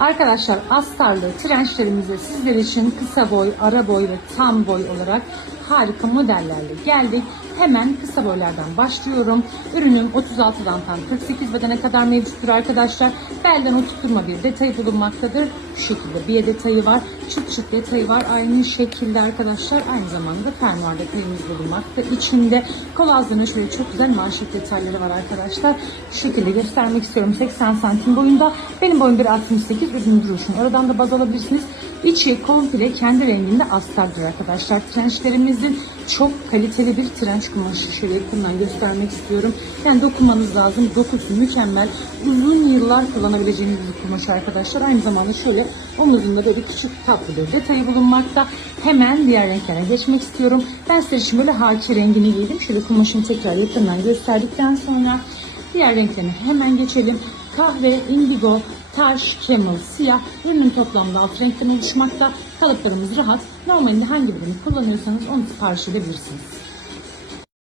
Arkadaşlar astarlı trençlerimizde sizler için kısa boy, ara boy ve tam boy olarak harika modellerle geldik. Hemen kısa boylardan başlıyorum. Ürünüm 36'dan tam 48 bedene kadar mevcuttur arkadaşlar. Belden oturtma bir detayı bulunmaktadır. Şu şekilde bir detayı var. Çıt çıt detayı var. Aynı şekilde arkadaşlar aynı zamanda fermuar detayımız bulunmakta. İçinde kol ağzına şöyle çok güzel manşet detayları var arkadaşlar. Şu şekilde göstermek istiyorum. 80 santim boyunda. Benim boyum 1.68 ürün duruşum. Oradan da baz alabilirsiniz. İçi komple kendi renginde astardır arkadaşlar. Trençlerimizin çok kaliteli bir trenç kumaşı. Şöyle yakından göstermek istiyorum. Yani dokunmanız lazım. Dokusu mükemmel. Uzun yıllar kullanabileceğiniz bir kumaş arkadaşlar. Aynı zamanda şöyle omuzunda böyle küçük tatlı bir detayı bulunmakta. Hemen diğer renklere geçmek istiyorum. Ben size şimdi böyle haki rengini giydim. Şöyle kumaşını tekrar yakından gösterdikten sonra diğer renklerine hemen geçelim. Kahve, indigo, taş, camel, siyah ürünün toplamda alt renkten oluşmakta. Kalıplarımız rahat. Normalde hangi birini kullanıyorsanız onu sipariş edebilirsiniz.